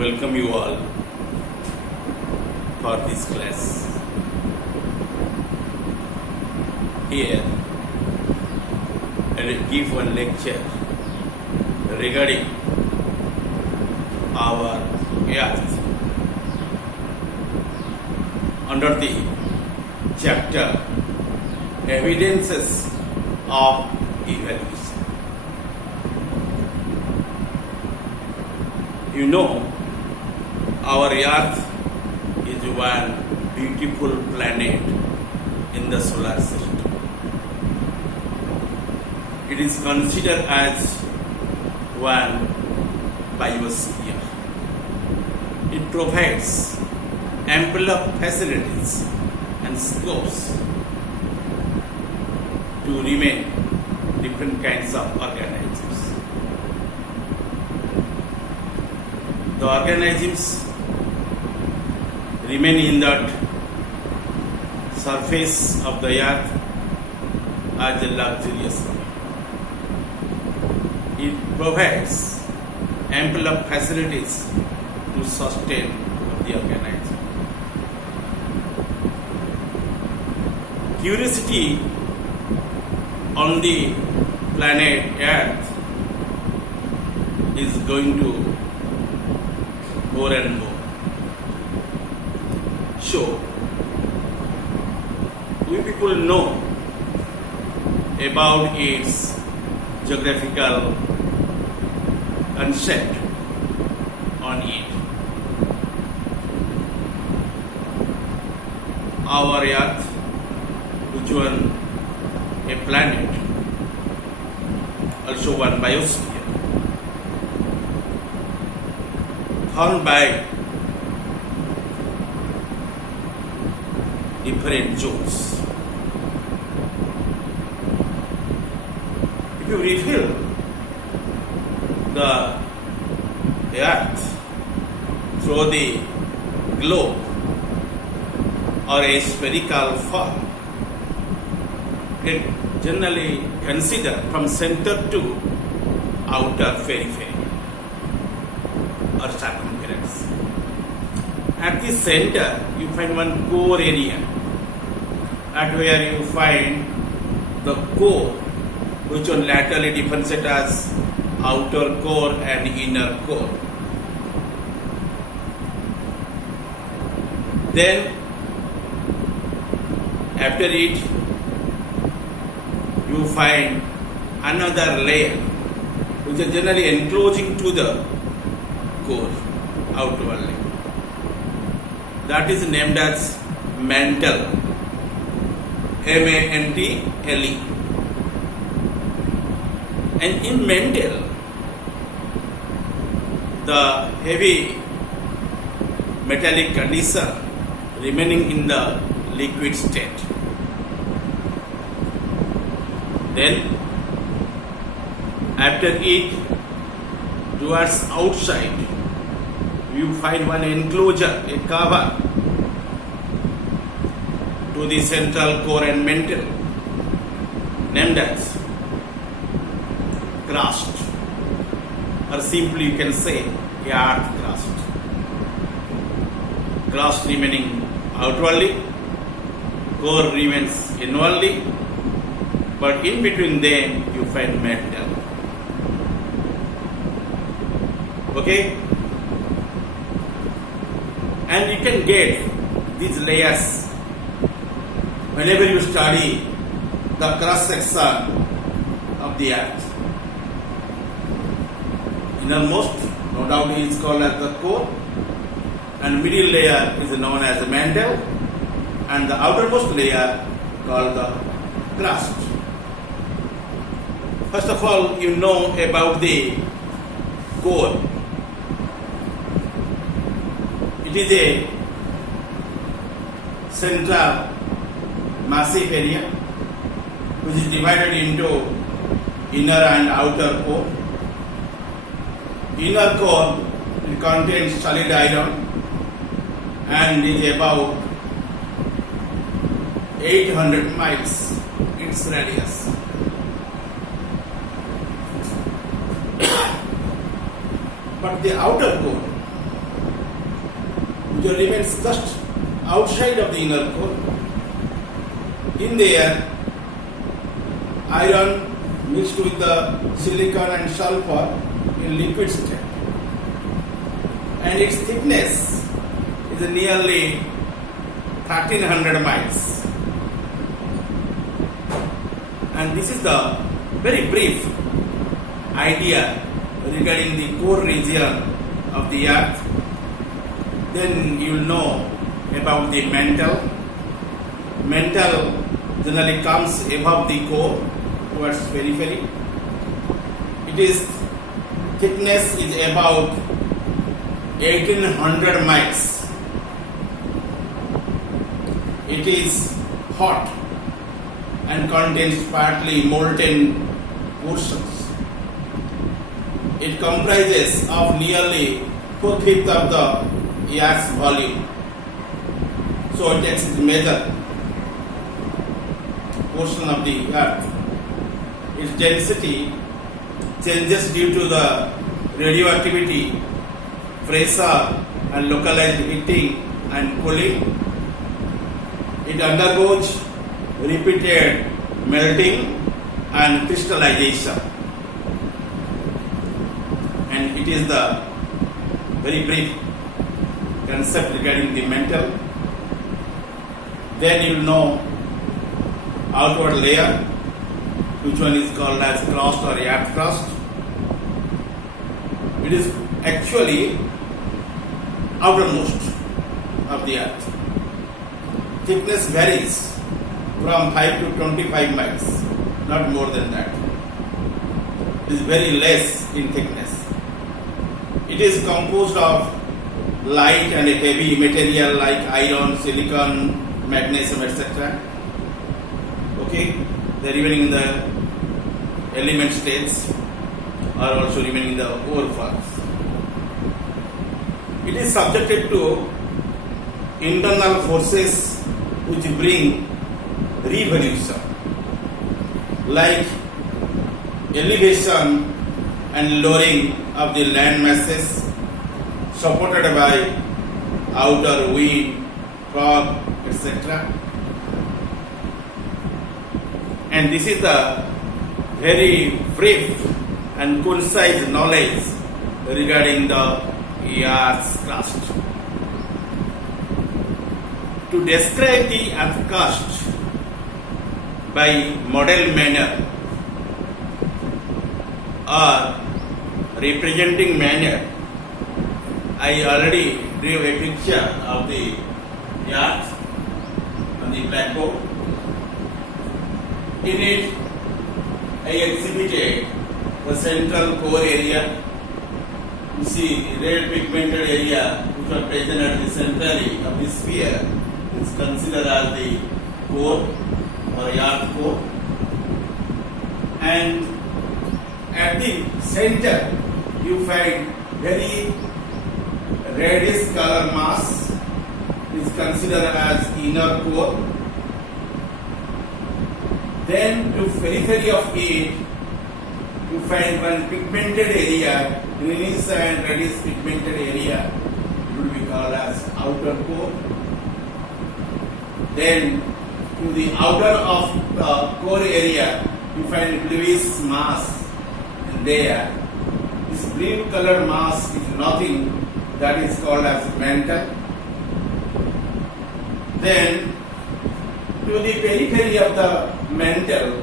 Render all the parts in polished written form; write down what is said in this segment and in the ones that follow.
welcome you all for this class. Here, I will give one lecture regarding our Earth under the chapter Evidences of Evolution. You know, our Earth is one beautiful planet in the solar system. It is considered as one biosphere. It provides ample of facilities and scopes to remain different kinds of organisms. The organisms remain in that surface of the earth as a luxurious. It provides ample of facilities to sustain the organism. Curiosity on the planet Earth is going to more and more. So, we people know about its geographical concept on it. Our Earth, which one a planet, also one biosphere, formed by different zones. If you refill the earth through the globe or a spherical form, it generally considered from center to outer periphery or circumference. At the center, you find one core area, at where you find the core, which one laterally differentiate as outer core and inner core. Then, after it, you find another layer, which is generally enclosing to the core outwardly. That is named as mantle, M-A-N-T-L-E. And in mantle, the heavy metallic condition remaining in the liquid state. Then, after it, towards outside, you find one enclosure, a cover to the central core and mantle, named as crust, or simply you can say earth crust. Crust remaining outwardly, core remains inwardly, but in between them you find mantle. Okay? And you can get these layers whenever you study the cross section of the earth. Innermost, no doubt, is called as the core, and middle layer is known as the mantle, and the outermost layer called the crust. First of all, you know about the core. It is a central massive area which is divided into inner and outer core. Inner core, it contains solid iron and is about 800 miles its radius. But the outer core which remains just outside of the inner core. In there, iron mixed with the silicon and sulfur in liquid state, and its thickness is nearly 1300 miles. And this is the very brief idea regarding the core region of the earth. Then you will know about the mantle. Mantle generally comes above the core towards periphery. Its thickness is about 1800 miles. It is hot and contains partly molten portions. It comprises of nearly 4/5 of the Earth's volume. So it takes the major portion of the Earth. Its density changes due to the radioactivity, pressure, and localized heating and cooling. It undergoes repeated melting and crystallization. And it is the very brief concept regarding the mantle. Then you will know outward layer, which one is called as crust or earth crust. It is actually outermost of the earth. Thickness varies from 5 to 25 miles, not more than that. It is very less in thickness. It is composed of light and heavy material like iron, silicon, magnesium, etc. Okay, they are remaining in the element states or also remaining in the ore forms. It is subjected to internal forces which bring revolution, like elevation and lowering of the land masses, supported by outer wind, fog, etc. And this is the very brief and concise knowledge regarding the Earth's crust. To describe the Earth crust by model manner or representing manner, I already drew a picture of the Earth on the blackboard. In it, I exhibited the central core area. You see red pigmented area which are present at the centrally of the sphere is considered as the core or earth core. And at the center you find very reddish color mass is considered as inner core. Then to periphery of it you find one pigmented area, greenish and reddish pigmented area. It will be called as outer core. Then to the outer of the core area you find bluish mass, and there this blue color mass is nothing, that is called as mantle. Then to the periphery of the mantle,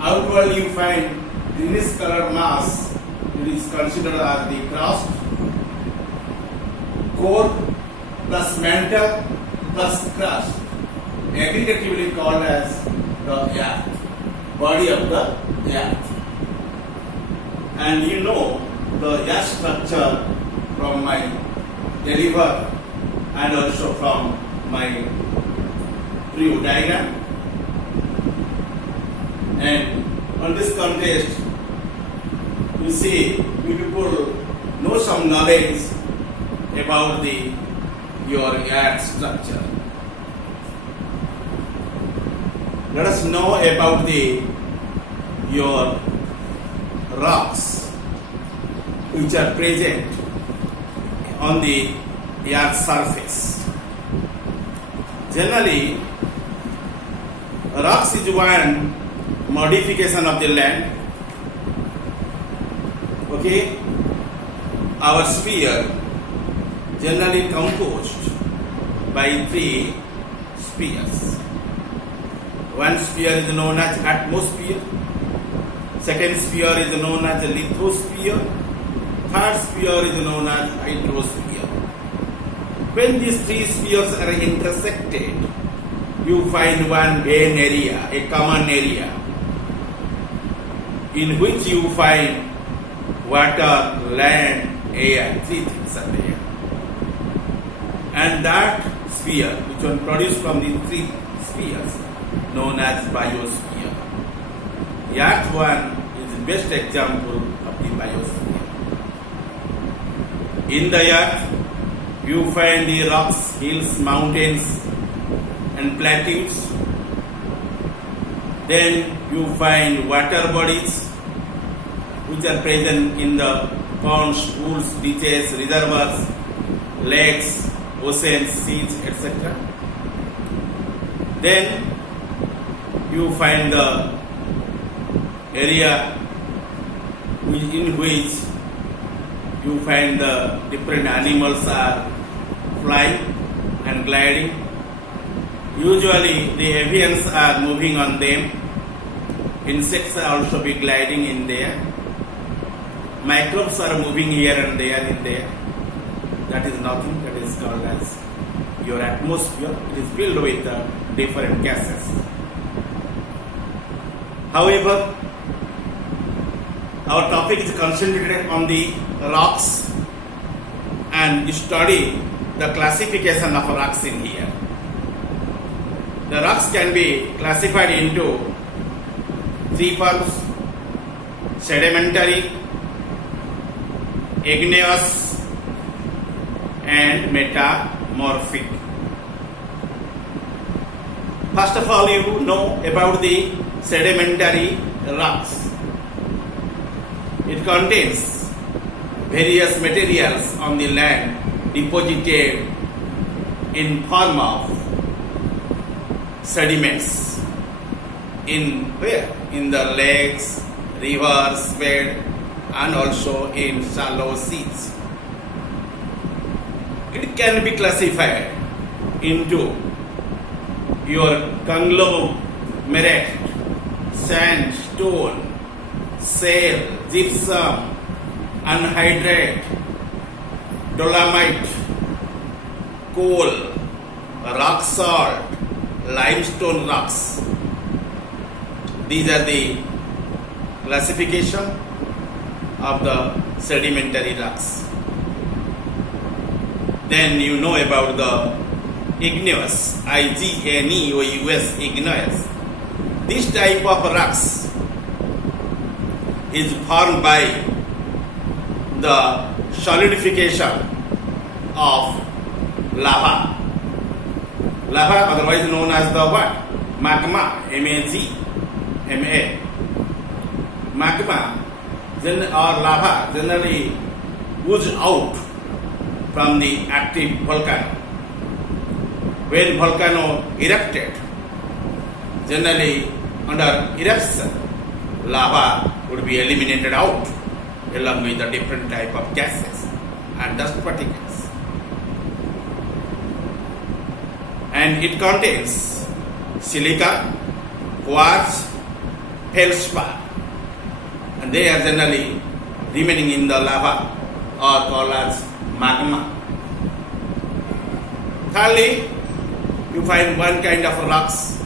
outward you find greenish color mass, it is considered as the crust. Core plus mantle plus crust, aggregatively called as the earth, body of the earth. And you know the earth structure from my deliver and also from my preview diagram. And on this contest, you see, we people know some knowledge about your earth structure. Let us know about your rocks which are present on the Earth's surface. Generally, rocks is one modification of the land. Okay, our sphere generally composed by three spheres. One sphere is known as atmosphere, second sphere is known as lithosphere, third sphere is known as hydrosphere. When these three spheres are intersected, you find one vein area, a common area, in which you find water, land, air, three things are there. And that sphere, which one produced from the three spheres, known as biosphere. The Earth one is the best example of the biosphere. In the Earth, you find the rocks, hills, mountains, and plateaus. Then you find water bodies, which are present in the ponds, pools, beaches, reservoirs, lakes, oceans, seas, etc. Then you find the area in which you find the different animals are flying and gliding. Usually the avians are moving on them. Insects are also be gliding in there. Microbes are moving here and there in there. That is nothing. That is called as your atmosphere. It is filled with different gases. However, our topic is concentrated on the rocks and study the classification of rocks in here. The rocks can be classified into three forms: sedimentary, igneous, and metamorphic. First of all, you know about the sedimentary rocks. It contains various materials on the land deposited in form of sediments. In where? In the lakes, rivers, bed, and also in shallow seas. It can be classified into your conglomerate, sandstone, shale, gypsum, anhydrite, dolomite, coal, rock salt, limestone rocks. These are the classification of the sedimentary rocks. Then you know about the igneous, igneous, igneous. This type of rocks is formed by the solidification of lava. Lava, otherwise known as the what? Magma, M-A-G-M-A. Magma or lava generally ooze out from the active volcano. When volcano erupted, generally under eruption, lava would be eliminated out along with the different type of gases and dust particles. And it contains silica, quartz, feldspar, and they are generally remaining in the lava or called as magma. Thirdly, you find one kind of rocks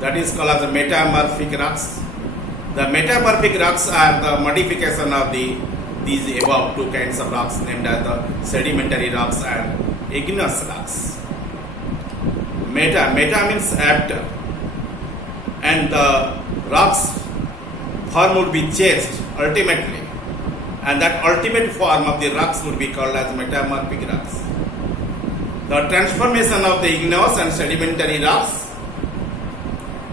that is called as the metamorphic rocks. The metamorphic rocks are the modification of these above two kinds of rocks named as the sedimentary rocks and igneous rocks. Meta means after, and the rocks form would be changed ultimately, and that ultimate form of the rocks would be called as metamorphic rocks. The transformation of the igneous and sedimentary rocks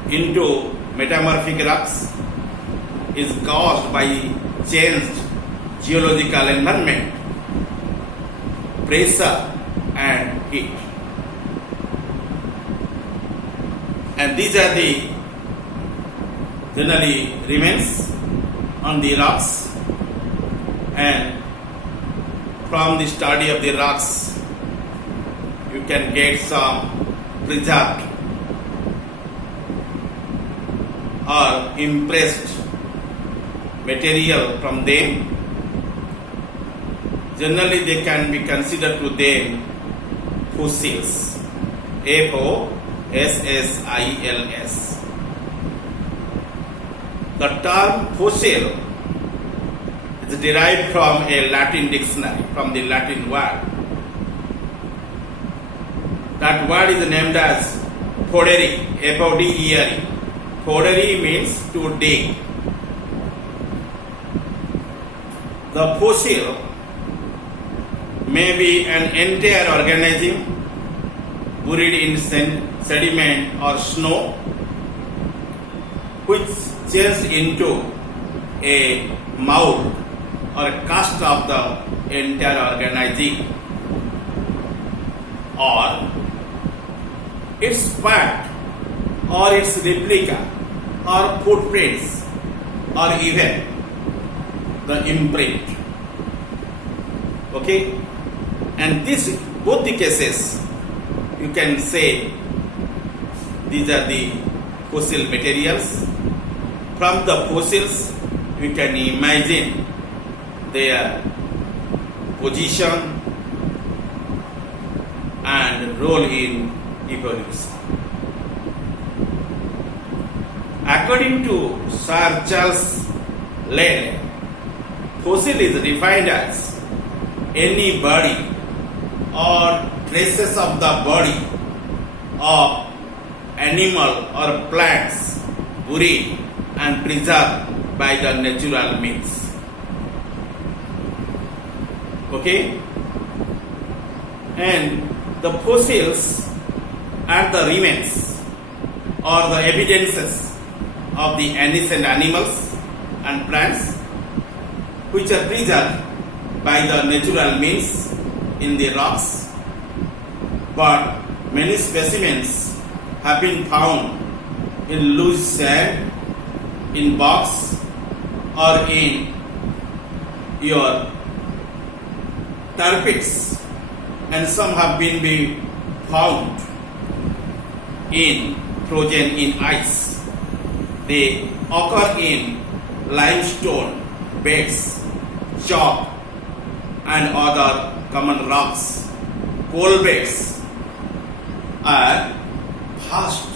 into metamorphic rocks is caused by changed geological environment, pressure, and heat. And these are the generally remains on the rocks, and from the study of the rocks you can get some preserved or impressed material from them. Generally they can be considered to them fossils. Fossils. The term fossil is derived from a Latin dictionary, from the Latin word. That word is named as fodere, F-O-D-E-R-E. Fodere means to dig. The fossil may be an entire organism buried in sediment or snow, which changed into a mold or a cast of the entire organism, or its part or its replica or footprints or even the imprint. Okay, and this both the cases you can say these are the fossil materials. From the fossils you can imagine their position and role in evolution. According to Sir Charles Lyell, fossil is defined as any body or traces of the body of animal or plants buried and preserved by the natural means. Okay? And the fossils are the remains or the evidences of the ancient animals and plants which are preserved by the natural means in the rocks, but many specimens have been found in loose sand, in bogs, or in your tar pits, and some have been found in frozen in ice. They occur in limestone beds, chalk, and other common rocks. Coal beds are vast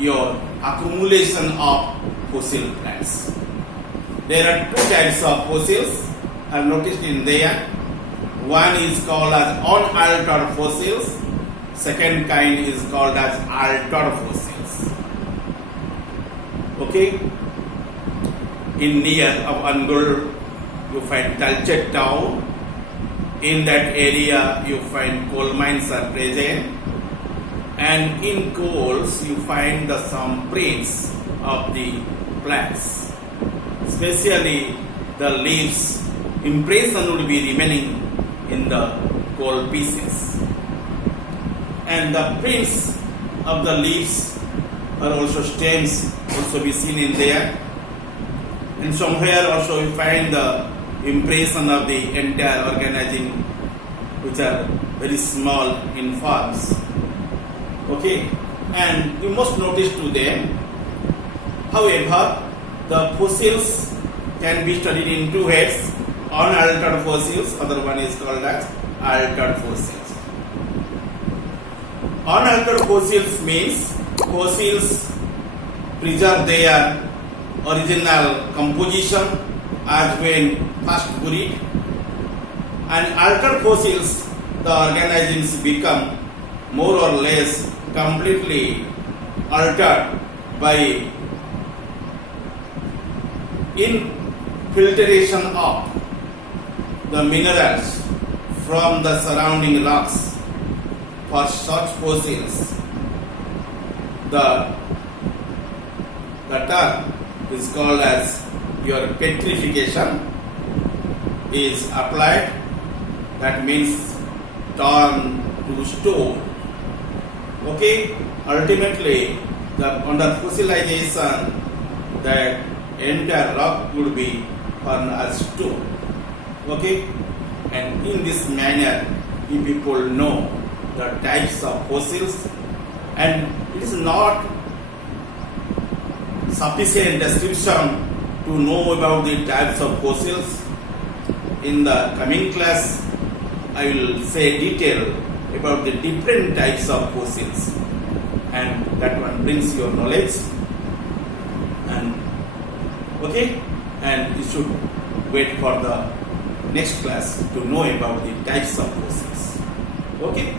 your accumulation of fossil plants. There are two types of fossils I have noticed in there. One is called as unaltered fossils. Second kind is called as altered fossils. Okay? In near of Angul, you find Talchet town. In that area, you find coal mines are present. And in coals, you find some prints of the plants. Especially the leaves, impression would be remaining in the coal pieces. And the prints of the leaves are also stems also be seen in there. And somewhere also you find the impression of the entire organism, which are very small in forms. Okay, and you must notice to them. However, the fossils can be studied in two ways: unaltered fossils, other one is called as altered fossils. Unaltered fossils means fossils preserve their original composition as when first buried, and altered fossils, the organisms become more or less completely altered by infiltration of the minerals from the surrounding rocks. For such fossils, the term is called as your petrification is applied. That means turn to store. Okay, ultimately, under fossilization, that entire rock would be turned as stone. Okay, and in this manner, you people know the types of fossils, and it is not sufficient description to know about the types of fossils. In the coming class, I will say detail about the different types of fossils, and that one brings your knowledge. And okay, and you should wait for the next class to know about the types of fossils. Okay.